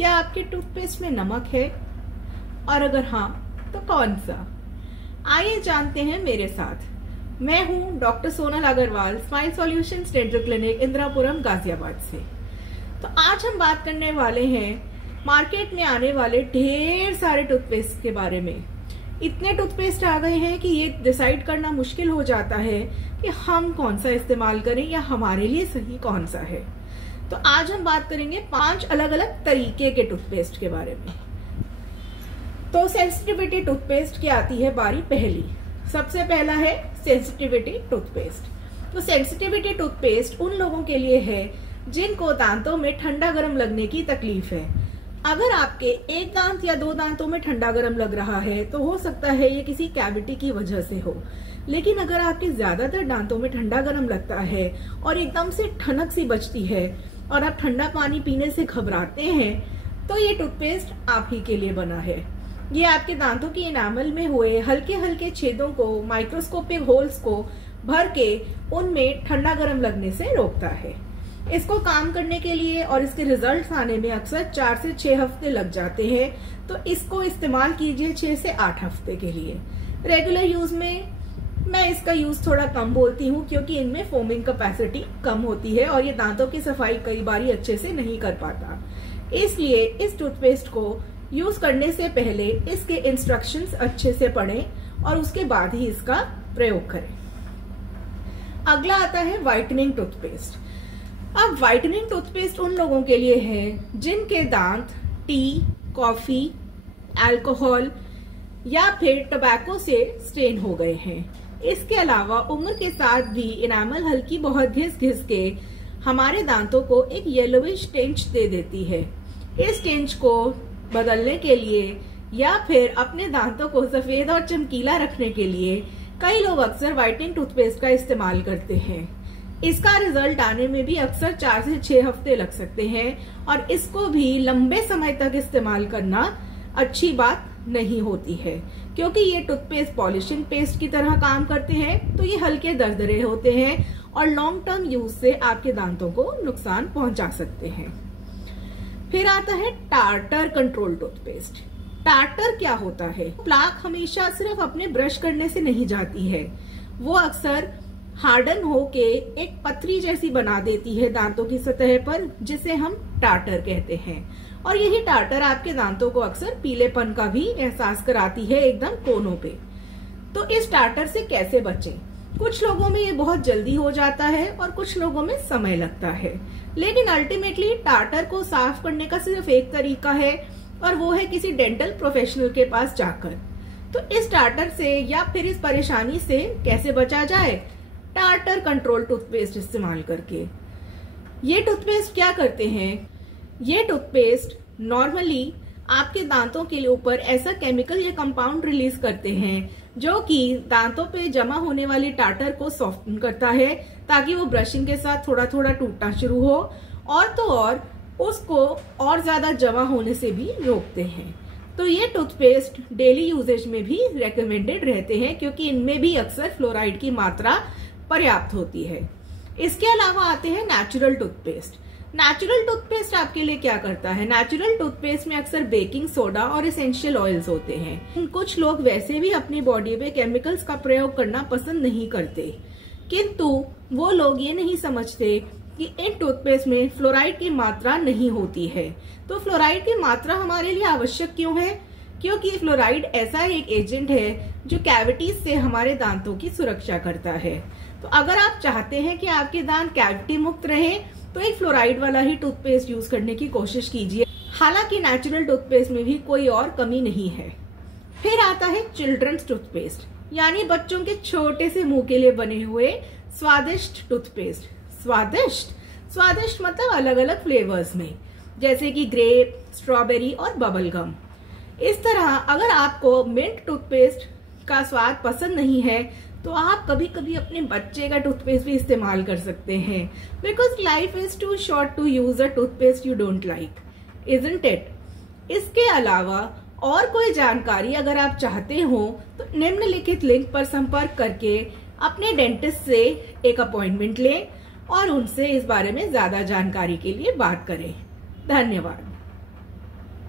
क्या आपके टूथपेस्ट में नमक है? और अगर हाँ तो कौन सा? आइए जानते हैं मेरे साथ। मैं हूं doctor Sonal Agarwal, smile solutions dental clinic, Indirapuram, Ghaziabad से। तो आज हम बात करने वाले हैं मार्केट में आने वाले ढेर सारे टूथपेस्ट के बारे में। इतने टूथपेस्ट आ गए हैं कि ये डिसाइड करना मुश्किल हो जाता है कि हम कौन सा इस्तेमाल करें या हमारे लिए सही कौन सा है। तो आज हम बात करेंगे 5 अलग अलग तरीके के टूथपेस्ट के बारे में। तो सेंसिटिविटी टूथपेस्ट की आती है बारी पहली। सबसे पहला है सेंसिटिविटी टूथपेस्ट। तो सेंसिटिविटी टूथपेस्ट उन लोगों के लिए है जिनको दांतों में ठंडा गर्म लगने की तकलीफ है। अगर आपके एक दांत या 2 दांतों में ठंडा गर्म लग रहा है तो हो सकता है ये किसी कैविटी की वजह से हो, लेकिन अगर आपके ज्यादातर दांतों में ठंडा गर्म लगता है और एकदम से ठनक सी बजती है और आप ठंडा पानी पीने से घबराते हैं तो ये टूथपेस्ट आप ही के लिए बना है। ये आपके दांतों की एनामल में हुए हल्के हल्के छेदों को, माइक्रोस्कोपिक होल्स को भर के उनमें ठंडा गर्म लगने से रोकता है। इसको काम करने के लिए और इसके रिजल्ट्स आने में अक्सर 4 से 6 हफ्ते लग जाते हैं, तो इसको इस्तेमाल कीजिए 6 से 8 हफ्ते के लिए। रेगुलर यूज में मैं इसका यूज थोड़ा कम बोलती हूँ क्योंकि इनमें फोमिंग कैपेसिटी कम होती है और ये दांतों की सफाई कई बार अच्छे से नहीं कर पाता। इसलिए इस टूथपेस्ट को यूज करने से पहले इसके इंस्ट्रक्शंस अच्छे से पढ़ें और उसके बाद ही इसका प्रयोग करें। अगला आता है व्हाइटनिंग टूथपेस्ट। अब व्हाइटनिंग टूथपेस्ट उन लोगों के लिए है जिनके दांत टी, कॉफी, अल्कोहल या फिर टबैको से स्टेन हो गए हैं। इसके अलावा उम्र के साथ भी एनामल हल्की बहुत घिस घिस के हमारे दांतों को एक येलोविश टिंच दे देती है। इस टिंच को बदलने के लिए या फिर अपने दांतों को सफेद और चमकीला रखने के लिए कई लोग अक्सर व्हाइटनिंग टूथपेस्ट का इस्तेमाल करते हैं। इसका रिजल्ट आने में भी अक्सर 4 से 6 हफ्ते लग सकते हैं और इसको भी लंबे समय तक इस्तेमाल करना अच्छी बात नहीं होती है क्योंकि ये टूथपेस्ट पॉलिशिंग पेस्ट की तरह काम करते हैं, तो ये हल्के दरदरे होते हैं और लॉन्ग टर्म यूज से आपके दांतों को नुकसान पहुंचा सकते हैं। फिर आता है टार्टर कंट्रोल टूथपेस्ट। टार्टर क्या होता है? प्लाक हमेशा सिर्फ अपने ब्रश करने से नहीं जाती है, वो अक्सर हार्डन होके एक पथरी जैसी बना देती है दांतों की सतह पर, जिसे हम टार्टर कहते हैं। और यही टार्टर आपके दांतों को अक्सर पीलेपन का भी एहसास कराती है एकदम कोनों पे। तो इस टार्टर से कैसे बचें? कुछ लोगों में ये बहुत जल्दी हो जाता है और कुछ लोगों में समय लगता है, लेकिन अल्टीमेटली टार्टर को साफ करने का सिर्फ एक तरीका है और वो है किसी डेंटल प्रोफेशनल के पास जाकर। तो इस टार्टर से या फिर इस परेशानी से कैसे बचा जाए? टार्टर कंट्रोल टूथपेस्ट इस्तेमाल करके। ये टूथपेस्ट क्या करते हैं? ये टूथपेस्ट नॉर्मली आपके दांतों के ऊपर ऐसा केमिकल या कंपाउंड रिलीज करते हैं जो कि दांतों पे जमा होने वाली टार्टर को सॉफ्टन करता है ताकि वो ब्रशिंग के साथ थोड़ा थोड़ा टूटना शुरू हो, और तो और उसको और ज्यादा जमा होने से भी रोकते हैं। तो ये टूथपेस्ट डेली यूजेज में भी रेकमेंडेड रहते हैं क्योंकि इनमें भी अक्सर फ्लोराइड की मात्रा पर्याप्त होती है। इसके अलावा आते हैं नेचुरल टूथपेस्ट। नेचुरल टूथपेस्ट आपके लिए क्या करता है? नेचुरल टूथपेस्ट में अक्सर बेकिंग सोडा और एसेंशियल ऑयल्स होते हैं। कुछ लोग वैसे भी अपनी बॉडी पे केमिकल्स का प्रयोग करना पसंद नहीं करते, किंतु वो लोग ये नहीं समझते कि इन टूथपेस्ट में फ्लोराइड की मात्रा नहीं होती है। तो फ्लोराइड की मात्रा हमारे लिए आवश्यक क्यों है? क्योंकि फ्लोराइड ऐसा एक एजेंट है जो कैविटीज से हमारे दांतों की सुरक्षा करता है। तो अगर आप चाहते हैं कि आपके दांत कैविटी मुक्त रहे तो एक फ्लोराइड वाला ही टूथपेस्ट यूज करने की कोशिश कीजिए। हालांकि नेचुरल टूथपेस्ट में भी कोई और कमी नहीं है। फिर आता है चिल्ड्रंस टूथपेस्ट, यानी बच्चों के छोटे से मुंह के लिए बने हुए स्वादिष्ट टूथपेस्ट। स्वादिष्ट मतलब अलग अलग फ्लेवर्स में, जैसे कि ग्रेप, स्ट्रॉबेरी और बबल गम। इस तरह अगर आपको मिंट टूथपेस्ट का स्वाद पसंद नहीं है तो आप कभी कभी अपने बच्चे का टूथपेस्ट भी इस्तेमाल कर सकते हैं, because life is too short to use a toothpaste you don't like, isn't it? इसके अलावा और कोई जानकारी अगर आप चाहते हो तो निम्नलिखित लिंक पर संपर्क करके अपने डेंटिस्ट से एक अपॉइंटमेंट लें और उनसे इस बारे में ज्यादा जानकारी के लिए बात करें। धन्यवाद।